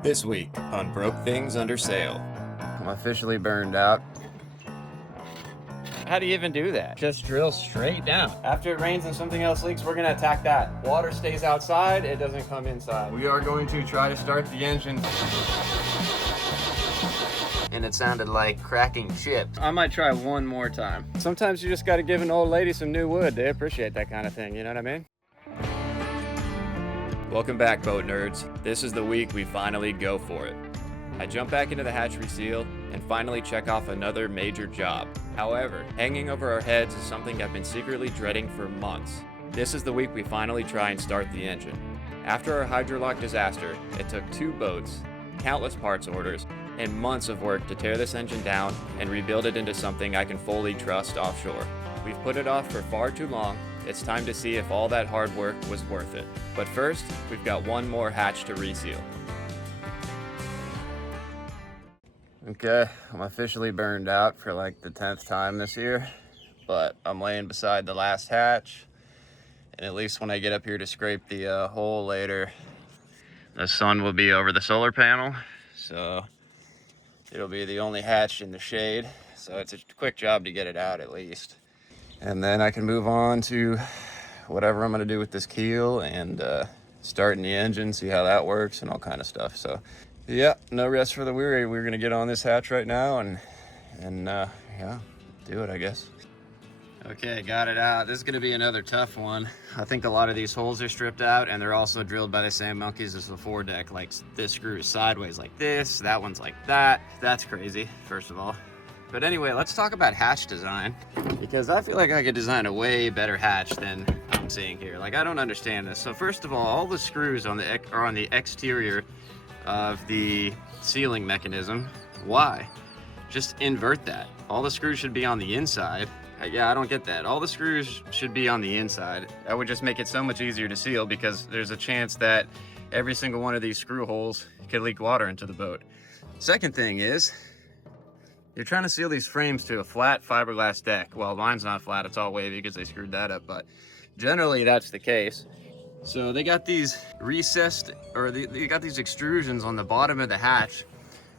This week on Broke Things Under Sail. I'm officially burned out. How do you even do that? Just drill straight down. After it rains and something else leaks, we're gonna attack that. Water stays outside, it doesn't come inside. We are going to try to start the engine. And it sounded like cracking chips. I might try one more time. Sometimes you just gotta give an old lady some new wood. They appreciate that kind of thing, you know what I mean? Welcome back, boat nerds. This is the week we finally go for it. I jump back into the hatch reseal and finally check off another major job. However, hanging over our heads is something I've been secretly dreading for months. This is the week we finally try and start the engine. After our Hydrolock disaster, it took 2 boats, countless parts orders, and months of work to tear this engine down and rebuild it into something I can fully trust offshore. We've put it off for far too long. It's time to see if all that hard work was worth it. But first, we've got one more hatch to reseal. Okay, I'm officially burned out for like the 10th time this year, but I'm laying beside the last hatch, and at least when I get up here to scrape the hole later, the sun will be over the solar panel, so it'll be the only hatch in the shade, so it's a quick job to get it out at least. And then I can move on to whatever I'm gonna do with this keel and starting the engine, see how that works and all kind of stuff. So yeah, no rest for the weary. We're gonna get on this hatch right now and yeah, do it, I guess. Okay, got it out. This is gonna be another tough one. I think a lot of these holes are stripped out and they're also drilled by the same monkeys as the foredeck. Like this screw is sideways like this, that one's like that. That's crazy, first of all. But anyway, let's talk about hatch design, because I feel like I could design a way better hatch than I'm seeing here. Like, I don't understand this. So first of all the screws are on the exterior of the sealing mechanism. Why? Just invert that. All the screws should be on the inside. Yeah, I don't get that. All the screws should be on the inside. That would just make it so much easier to seal, because there's a chance that every single one of these screw holes could leak water into the boat. Second thing is, you're trying to seal these frames to a flat fiberglass deck. Well, mine's not flat, it's all wavy because they screwed that up, but generally that's the case. So they got these recessed, or they got these extrusions on the bottom of the hatch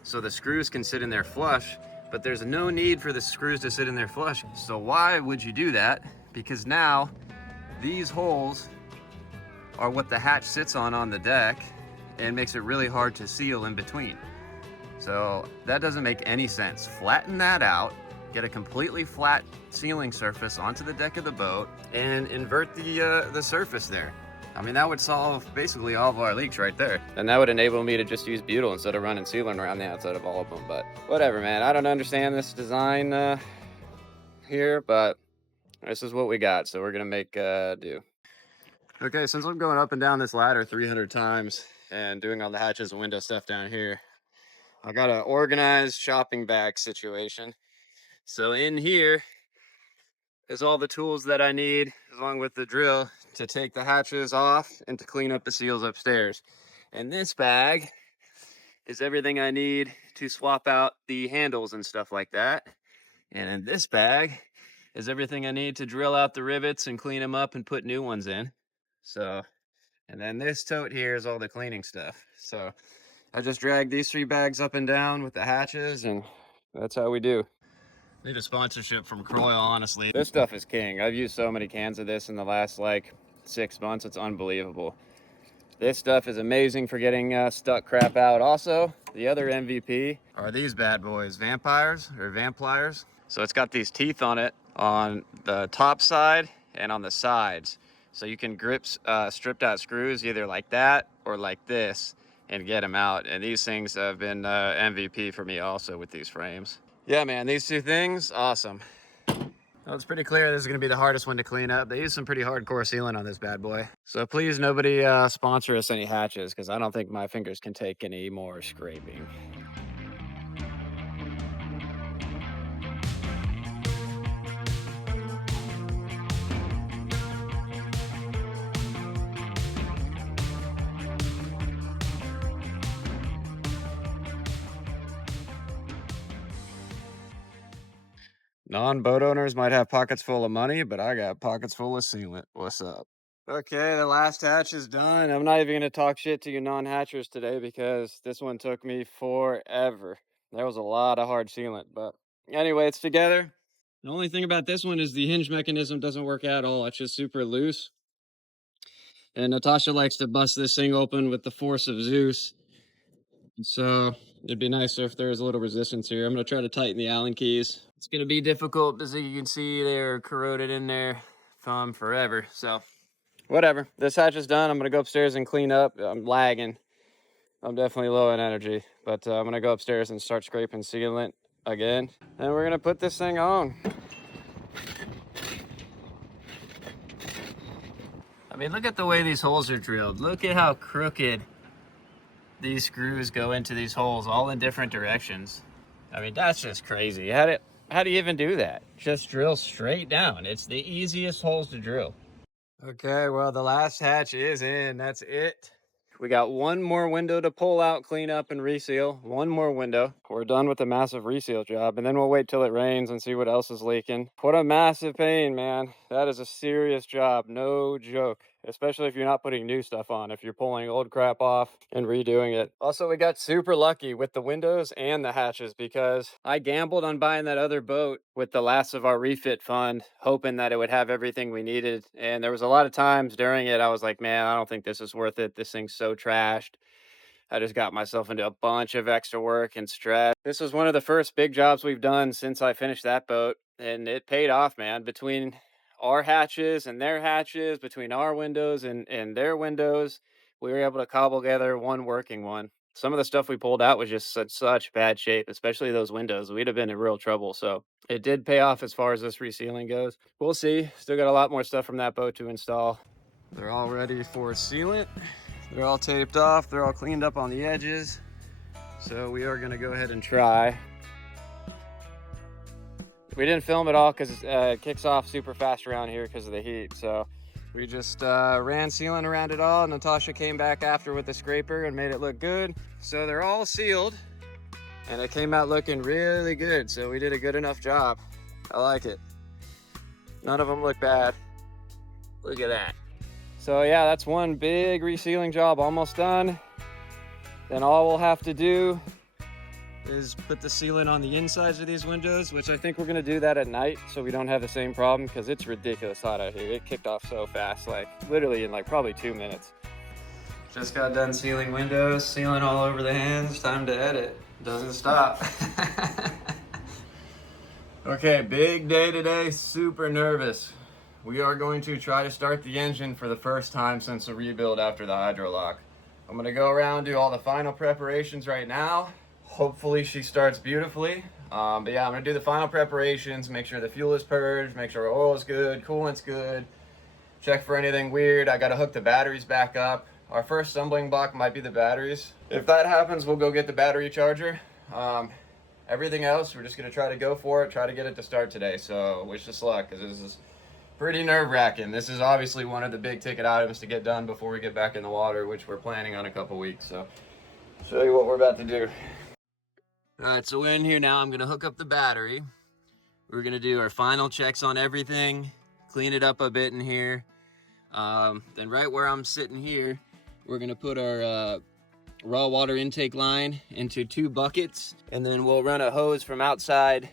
so the screws can sit in there flush, but there's no need for the screws to sit in there flush. So why would you do that? Because now these holes are what the hatch sits on the deck, and makes it really hard to seal in between. So that doesn't make any sense. Flatten that out, get a completely flat sealing surface onto the deck of the boat, and invert the surface there. I mean, that would solve basically all of our leaks right there. And that would enable me to just use butyl instead of running sealant around the outside of all of them. But whatever, man. I don't understand this design here, but this is what we got. So we're gonna make do. Okay, since I'm going up and down this ladder 300 times and doing all the hatches and window stuff down here, I got an organized shopping bag situation. So in here is all the tools that I need, along with the drill, to take the hatches off and to clean up the seals upstairs. And this bag is everything I need to swap out the handles and stuff like that. And in this bag is everything I need to drill out the rivets and clean them up and put new ones in. So, and then this tote here is all the cleaning stuff. So I just drag these 3 bags up and down with the hatches, and that's how we do. Need a sponsorship from Croyle, honestly. This stuff is king. I've used so many cans of this in the last like 6 months. It's unbelievable. This stuff is amazing for getting stuck crap out. Also, the other MVP are these bad boys, vampires or vampliers. So it's got these teeth on it on the top side and on the sides. So you can grip stripped out screws either like that or like this and get them out. And these things have been MVP for me also with these frames. Yeah, man, these 2 things, awesome. Well, it's pretty clear this is gonna be the hardest one to clean up. They use some pretty hardcore sealant on this bad boy. So please, nobody sponsor us any hatches, because I don't think my fingers can take any more scraping. Non-boat owners might have pockets full of money, but I got pockets full of sealant. What's up? Okay, the last hatch is done. I'm not even gonna talk shit to you non-hatchers today because this one took me forever. There was a lot of hard sealant, but anyway, it's together. The only thing about this one is the hinge mechanism doesn't work at all. It's just super loose. And Natasha likes to bust this thing open with the force of Zeus. So it'd be nicer if there was a little resistance here. I'm gonna try to tighten the Allen keys. It's gonna be difficult because you can see they're corroded in there from forever. So whatever. This hatch is done. I'm gonna go upstairs and clean up. I'm lagging. I'm definitely low in energy, but I'm gonna go upstairs and start scraping sealant again. And we're gonna put this thing on. I mean, look at the way these holes are drilled. Look at how crooked these screws go into these holes, all in different directions. I mean, that's just crazy. How do you even do that? Just drill straight down. It's the easiest holes to drill. Okay, well, the last hatch is in. That's it. We got one more window to pull out, clean up, and reseal. One more window. We're done with the massive reseal job, and then we'll wait till it rains and see what else is leaking. What a massive pain, man. That is a serious job, no joke. Especially if you're not putting new stuff on, if you're pulling old crap off and redoing it. Also, we got super lucky with the windows and the hatches because I gambled on buying that other boat with the last of our refit fund, hoping that it would have everything we needed. And there was a lot of times during it, I was like, man, I don't think this is worth it. This thing's so trashed. I just got myself into a bunch of extra work and stress. This was one of the first big jobs we've done since I finished that boat, and it paid off, man. Between our hatches and their hatches, between our windows and their windows, we were able to cobble together one working one. Some of the stuff we pulled out was just such bad shape, especially those windows. We'd have been in real trouble. So it did pay off as far as this resealing goes. We'll see. Still got a lot more stuff from that boat to install. They're all ready for sealant. They're all taped off. They're all cleaned up on the edges. So we are gonna go ahead and try. We didn't film it all because it kicks off super fast around here because of the heat. So we just ran sealant around it all. Natasha came back after with the scraper and made it look good. So they're all sealed and it came out looking really good. So we did a good enough job. I like it. None of them look bad. Look at that. So yeah, that's one big resealing job almost done. Then all we'll have to do is put the sealant on the insides of these windows, which I think we're gonna do that at night so we don't have the same problem because it's ridiculous hot out here. It kicked off so fast, like literally in like probably 2 minutes. Just got done sealing windows, sealing all over the hands. Time to edit. Doesn't stop. Okay, big day today, super nervous. We are going to try to start the engine for the first time since the rebuild after the Hydrolock. I'm gonna go around, do all the final preparations right now. Hopefully she starts beautifully. But yeah, I'm gonna do the final preparations, make sure the fuel is purged, make sure oil is good, coolant's good, check for anything weird. I gotta hook the batteries back up. Our first stumbling block might be the batteries. If that happens, we'll go get the battery charger. Everything else, we're just gonna try to go for it, try to get it to start today. So wish us luck, because this is pretty nerve-wracking. This is obviously one of the big ticket items to get done before we get back in the water, which we're planning on a couple weeks. So show you what we're about to do. All right, so we're in here now. I'm gonna hook up the battery. We're gonna do our final checks on everything, clean it up a bit in here. Then right where I'm sitting here, we're gonna put our raw water intake line into 2 buckets, and then we'll run a hose from outside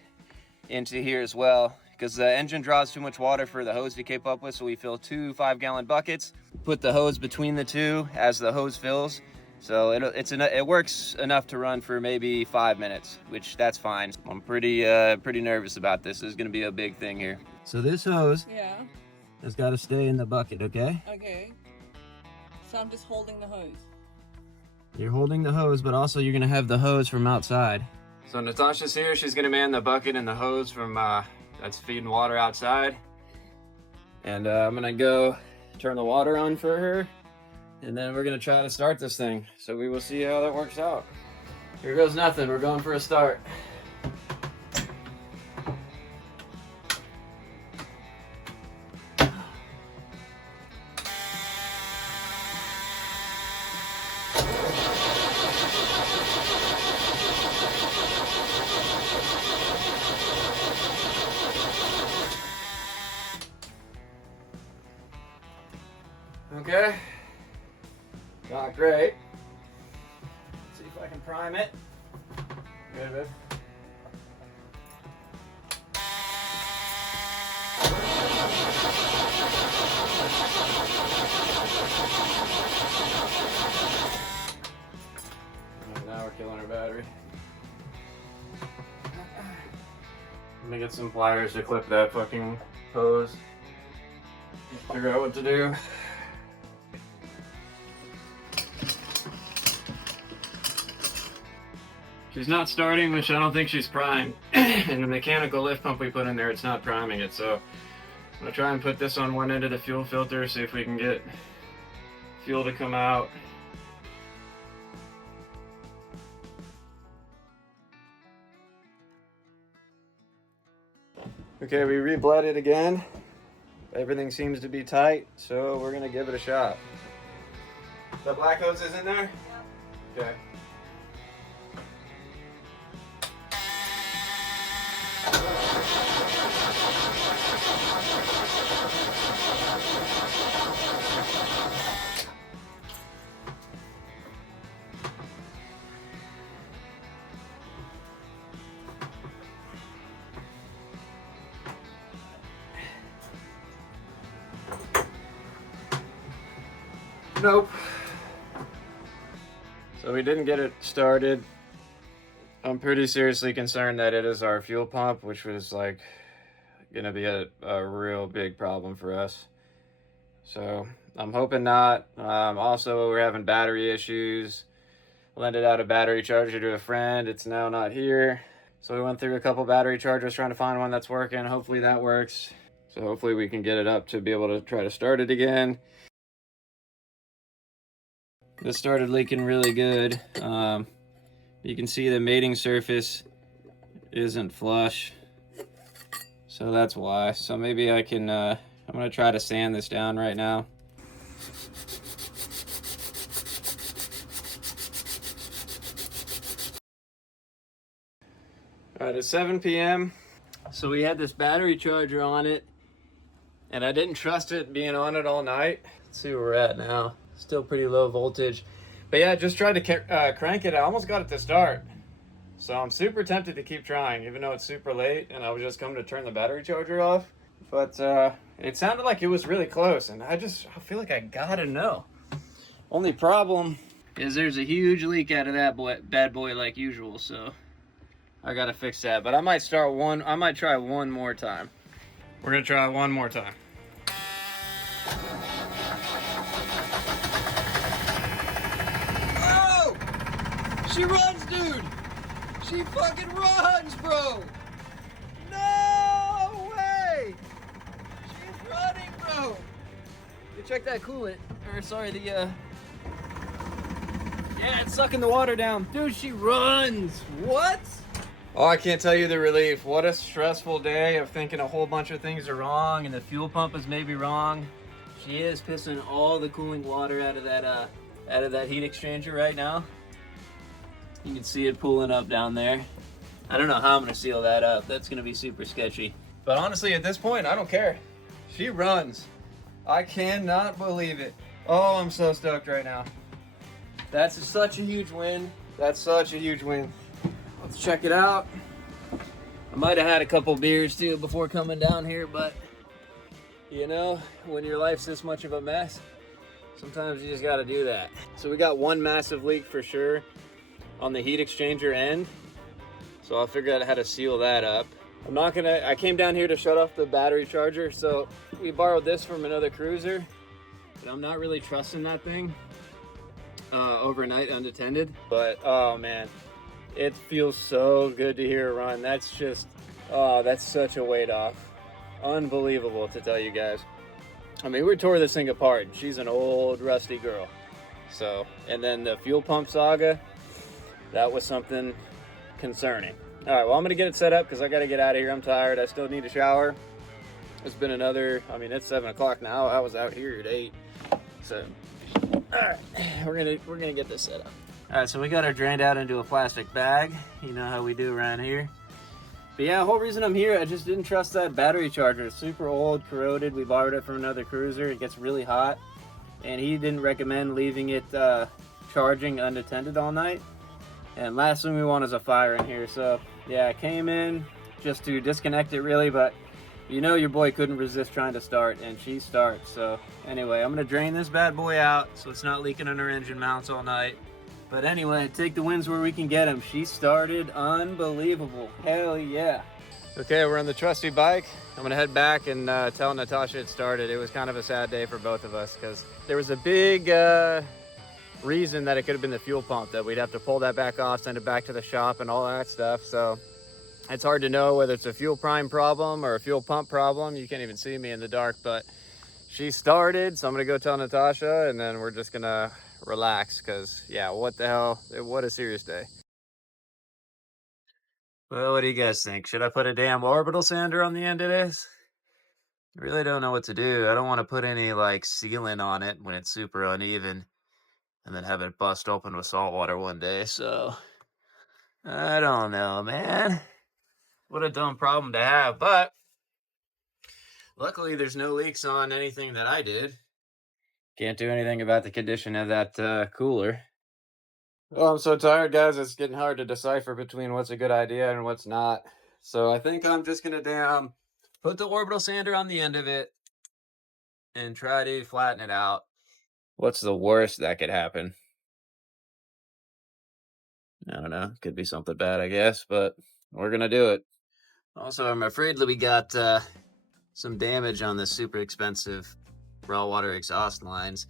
into here as well, because the engine draws too much water for the hose to keep up with. So we fill 2 5-gallon buckets, put the hose between the 2 as the hose fills. So it works enough to run for maybe 5 minutes, which that's fine. I'm pretty nervous about this. This is gonna be a big thing here. So this hose has got to stay in the bucket, okay? Okay. So I'm just holding the hose. You're holding the hose, but also you're gonna have the hose from outside. So Natasha's here. She's gonna man the bucket and the hose from that's feeding water outside. And I'm gonna go turn the water on for her, and then we're gonna try to start this thing. So we will see how that works out. Here goes nothing. We're going for a start. Okay. Not great. Let's see if I can prime it. Good, babe. Now we're killing our battery. I'm gonna get some pliers to clip that fucking hose. Figure out what to do. She's not starting, which I don't think she's primed. And the mechanical lift pump we put in there, it's not priming it. So I'm gonna try and put this on one end of the fuel filter, see if we can get fuel to come out. Okay, we re-bled it again. Everything seems to be tight, so we're gonna give it a shot. The black hose is in there? Yeah. Okay. Nope. So we didn't get it started. I'm pretty seriously concerned that it is our fuel pump, which was like gonna be a real big problem for us. So I'm hoping not. Also, we're having battery issues. Lended out a battery charger to a friend. It's now not here. So we went through a couple battery chargers trying to find one that's working. Hopefully that works. So hopefully we can get it up to be able to try to start it again. This started leaking really good. You can see the mating surface isn't flush, so that's why. So maybe I can, I'm gonna try to sand this down right now. All right, it's 7 p.m. So we had this battery charger on it, and I didn't trust it being on it all night. Let's see where we're at now. Still pretty low voltage. But yeah, I just tried to crank it. I almost got it to start. So I'm super tempted to keep trying, even though it's super late and I was just coming to turn the battery charger off. But it sounded like it was really close, and I feel like I gotta know. Only problem is there's a huge leak out of that bad boy like usual, so I gotta fix that. But I might try one more time. We're gonna try one more time. She runs, dude! She fucking runs, bro! No way! She's running, bro! You check that coolant. Or, sorry, yeah, it's sucking the water down. Dude, she runs! What? Oh, I can't tell you the relief. What a stressful day of thinking a whole bunch of things are wrong and the fuel pump is maybe wrong. She is pissing all the cooling water out of that heat exchanger right now. You can see it pooling up down there. I don't know how I'm gonna seal that up. That's gonna be super sketchy. But honestly, at this point, I don't care. She runs. I cannot believe it. Oh, I'm so stoked right now. That's such a huge win. That's such a huge win. Let's check it out. I might have had a couple beers too before coming down here, but you know, when your life's this much of a mess, sometimes you just gotta do that. So we got one massive leak for sure on the heat exchanger end, so I'll figure out how to seal that up. I came down here to shut off the battery charger, so we borrowed this from another cruiser, but I'm not really trusting that thing overnight unattended. But oh man, it feels so good to hear it run. That's just, oh, that's such a weight off. Unbelievable, to tell you guys. I mean, we tore this thing apart. She's an old rusty girl. So, and then the fuel pump saga, that was something concerning. All right, well, I'm gonna get it set up because I gotta get out of here. I'm tired. I still need a shower. It's been another, I mean, it's 7 o'clock now. I was out here at 8. So, all right, we're gonna get this set up. All right, so we got her drained out into a plastic bag. You know how we do around here. But yeah, the whole reason I'm here, I just didn't trust that battery charger. It's super old, corroded. We borrowed it from another cruiser. It gets really hot. and he didn't recommend leaving it charging unattended all night. And last thing we want is a fire in here. So yeah, I came in just to disconnect it really, but you know your boy couldn't resist trying to start, and she starts. So anyway, I'm gonna drain this bad boy out so it's not leaking on her engine mounts all night. But anyway, take the wins where we can get them. She started unbelievable. Hell yeah. Okay, we're on the trusty bike. I'm gonna head back and tell Natasha it started. It was kind of a sad day for both of us because there was a big reason that it could have been the fuel pump, that we'd have to pull that back off, send it back to the shop and all that stuff. So it's hard to know whether it's a fuel prime problem or a fuel pump problem. You can't even see me in the dark, but she started. So I'm gonna go tell Natasha and then we're just gonna relax because yeah, what the hell, what a serious day. Well, what do you guys think? Should I put a damn orbital sander on the end of this? I really don't know what to do. I don't want to put any like sealant on it when it's super uneven and then have it bust open with salt water one day. So I don't know, man. What a dumb problem to have. But luckily there's no leaks on anything that I did. Can't do anything about the condition of that cooler. Oh, I'm so tired, guys. It's getting hard to decipher between what's a good idea and what's not. So I think I'm just gonna damn Put the orbital sander on the end of it and try to flatten it out. What's the worst that could happen? I don't know. Could be something bad, I guess, but we're gonna do it. Also, I'm afraid that we got some damage on the super expensive raw water exhaust lines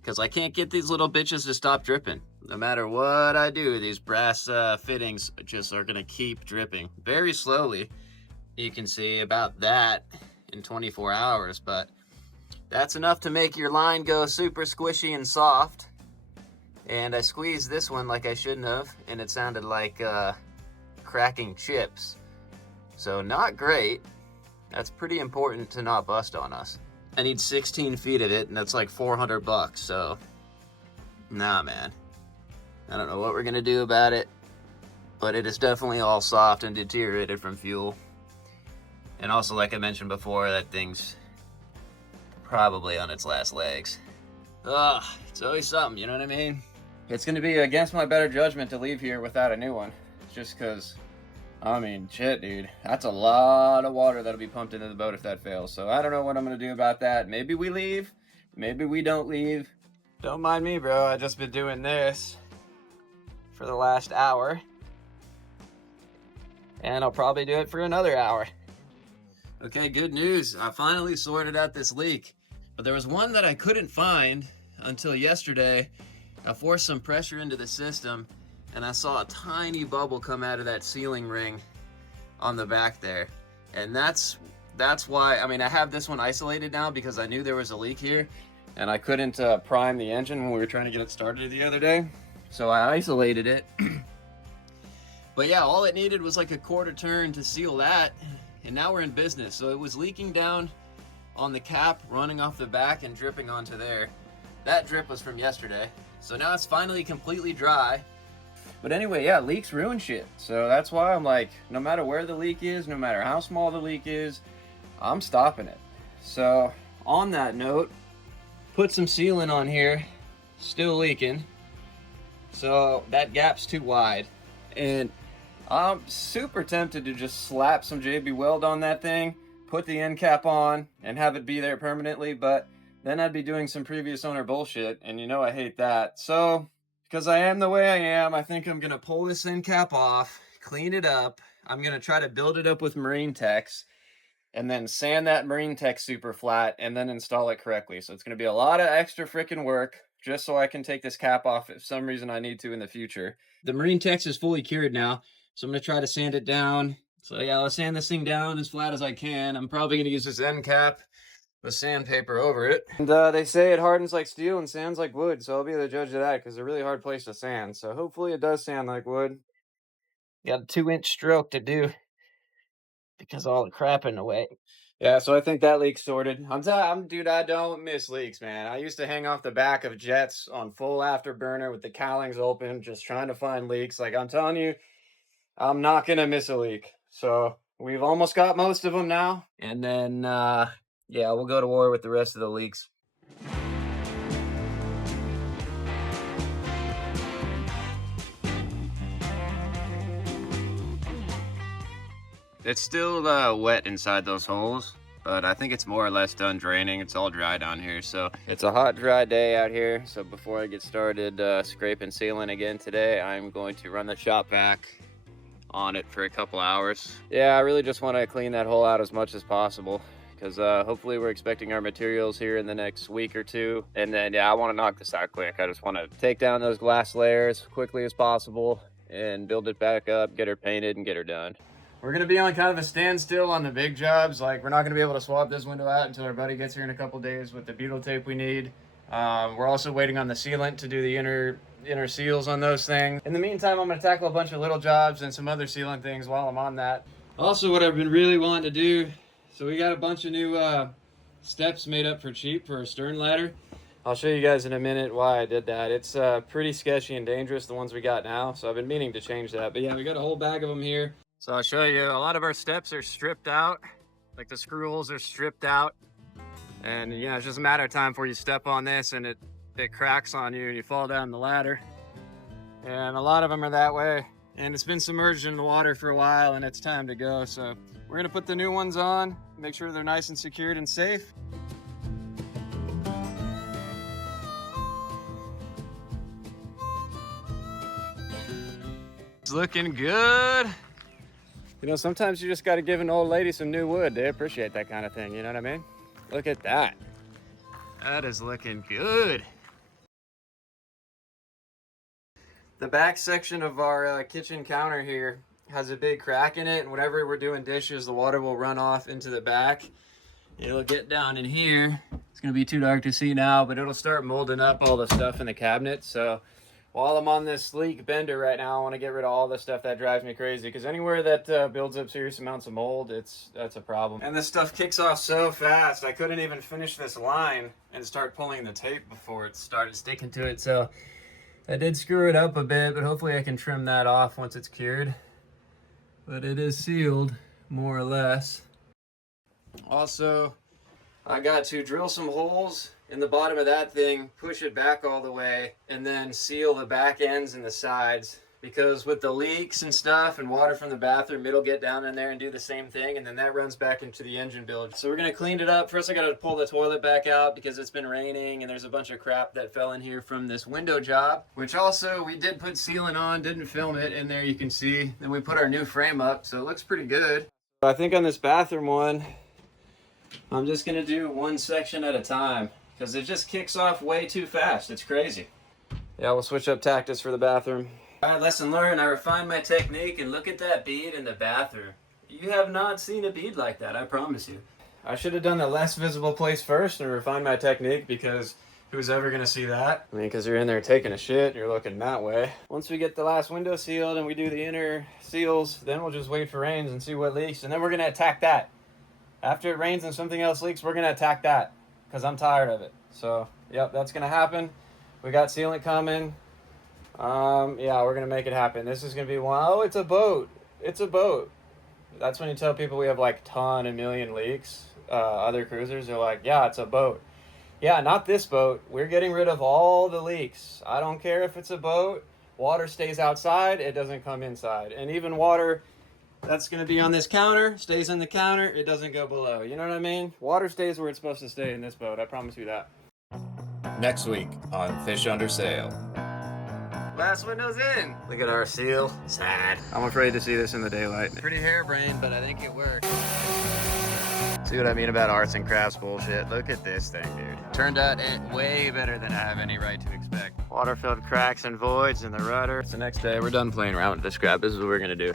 because I can't get these little bitches to stop dripping. No matter what I do, these brass fittings just are gonna keep dripping very slowly. You can see about that in 24 hours, but that's enough to make your line go super squishy and soft. And I squeezed this one like I shouldn't have, and it sounded like cracking chips. So not great. That's pretty important to not bust on us. I need 16 feet of it, and that's like $400, so nah, man. I don't know what we're gonna do about it, but it is definitely all soft and deteriorated from fuel. And also, like I mentioned before, that thing's probably on its last legs. Ugh, it's always something, you know what I mean? It's gonna be against my better judgment to leave here without a new one. Just cause, I mean, shit, dude. That's a lot of water that'll be pumped into the boat if that fails. So I don't know what I'm gonna do about that. Maybe we leave, maybe we don't leave. Don't mind me, bro. I just been doing this for the last hour. And I'll probably do it for another hour. Okay, good news. I finally sorted out this leak. But there was one that I couldn't find until yesterday. I forced some pressure into the system and I saw a tiny bubble come out of that sealing ring on the back there. And that's why, I mean, I have this one isolated now because I knew there was a leak here and I couldn't prime the engine when we were trying to get it started the other day. So I isolated it. But yeah, all it needed was like a quarter turn to seal that. And now we're in business. So it was leaking down on the cap, running off the back and dripping onto there. That drip was from yesterday. So now it's finally completely dry. But anyway, yeah, leaks ruin shit. So that's why I'm like, no matter where the leak is, no matter how small the leak is, I'm stopping it. So on that note, put some sealant on here, still leaking. So that gap's too wide. And I'm super tempted to just slap some JB Weld on that thing, put the end cap on, and have it be there permanently, but then I'd be doing some previous owner bullshit, and you know I hate that. So, because I am the way I am, I think I'm gonna pull this end cap off, clean it up. I'm gonna try to build it up with Marine Tex, and then sand that Marine Tex super flat, and then install it correctly. So it's gonna be a lot of extra freaking work, just so I can take this cap off if some reason I need to in the future. The Marine Tex is fully cured now, so I'm gonna try to sand it down. So yeah, let's sand this thing down as flat as I can. I'm probably gonna use this end cap with sandpaper over it. And they say it hardens like steel and sands like wood, so I'll be the judge of that because it's a really hard place to sand. So hopefully it does sand like wood. Got a 2-inch stroke to do because of all the crap in the way. Yeah, so I think that leak's sorted. Dude, I don't miss leaks, man. I used to hang off the back of jets on full afterburner with the cowlings open, just trying to find leaks. Like, I'm telling you, I'm not gonna miss a leak. So we've almost got most of them now. And then, yeah, we'll go to war with the rest of the leaks. It's still wet inside those holes, but I think it's more or less done draining. It's all dry down here, so it's a hot, dry day out here. So before I get started scraping sealant again today, I'm going to run the shop vac on it for a couple hours. Yeah, I really just want to clean that hole out as much as possible, because hopefully we're expecting our materials here in the next week or two. And then, yeah, I want to knock this out quick. I just want to take down those glass layers as quickly as possible and build it back up, get her painted, and get her done. We're going to be on kind of a standstill on the big jobs. Like, we're not going to be able to swap this window out until our buddy gets here in a couple days with the butyl tape we need. We're also waiting on the sealant to do the inner seals on those things. In the meantime, I'm going to tackle a bunch of little jobs and some other sealant things while I'm on that. Also, what I've been really wanting to do, so we got a bunch of new steps made up for cheap for a stern ladder. I'll show you guys in a minute why I did that. It's pretty sketchy and dangerous, the ones we got now, so I've been meaning to change that. But yeah, we got a whole bag of them here. So I'll show you, a lot of our steps are stripped out, like the screw holes are stripped out. And yeah, it's just a matter of time before you step on this and it cracks on you and you fall down the ladder. And a lot of them are that way. And it's been submerged in the water for a while and it's time to go. So we're gonna put the new ones on, make sure they're nice and secured and safe. It's looking good. You know, sometimes you just got to give an old lady some new wood. They appreciate that kind of thing, you know what I mean? Look at that. That is looking good. The back section of our kitchen counter here has a big crack in it, and whenever we're doing dishes, the water will run off into the back. It'll get down in here. It's going to be too dark to see now, but it'll start molding up all the stuff in the cabinet. So while I'm on this sleek bender right now, I want to get rid of all the stuff that drives me crazy, because anywhere that builds up serious amounts of mold, that's a problem. And this stuff kicks off so fast, I couldn't even finish this line and start pulling the tape before it started sticking to it. So I did screw it up a bit, but hopefully I can trim that off once it's cured. But it is sealed, more or less. Also, I got to drill some holes in the bottom of that thing, push it back all the way, and then seal the back ends and the sides, because with the leaks and stuff and water from the bathroom, it'll get down in there and do the same thing, and then that runs back into the engine bilge. So we're going to clean it up. First I got to pull the toilet back out because it's been raining and there's a bunch of crap that fell in here from this window job, which also we did put sealant on, didn't film it in there, you can see. Then we put our new frame up, so it looks pretty good. I think on this bathroom one, I'm just going to do one section at a time, because it just kicks off way too fast. It's crazy. Yeah, we'll switch up tactics for the bathroom. All right, lesson learned. I refined my technique, and look at that bead in the bathroom. You have not seen a bead like that, I promise you. I should have done the less visible place first and refined my technique, because who's ever going to see that? I mean, because you're in there taking a shit and you're looking that way. Once we get the last window sealed and we do the inner seals, then we'll just wait for rains and see what leaks, and then we're going to attack that. After it rains and something else leaks, we're going to attack that, because I'm tired of it. So, yep, that's going to happen. We got sealant coming. Yeah, we're going to make it happen. This is going to be one. Oh, it's a boat. It's a boat. That's when you tell people we have like a million leaks. Other cruisers are like, yeah, it's a boat. Yeah, not this boat. We're getting rid of all the leaks. I don't care if it's a boat. Water stays outside. It doesn't come inside. And even water that's going to be on this counter stays on the counter. It doesn't go below. You know what I mean? Water stays where it's supposed to stay in this boat. I promise you that. Next week on Fish Under Sail. Last window's in. Look at our seal. Sad. I'm afraid to see this in the daylight. Pretty harebrained, but I think it works. See what I mean about arts and crafts bullshit? Look at this thing, dude. Turned out way better than I have any right to expect. Water-filled cracks and voids in the rudder. It's the next day. We're done playing around with this crap. This is what we're gonna do.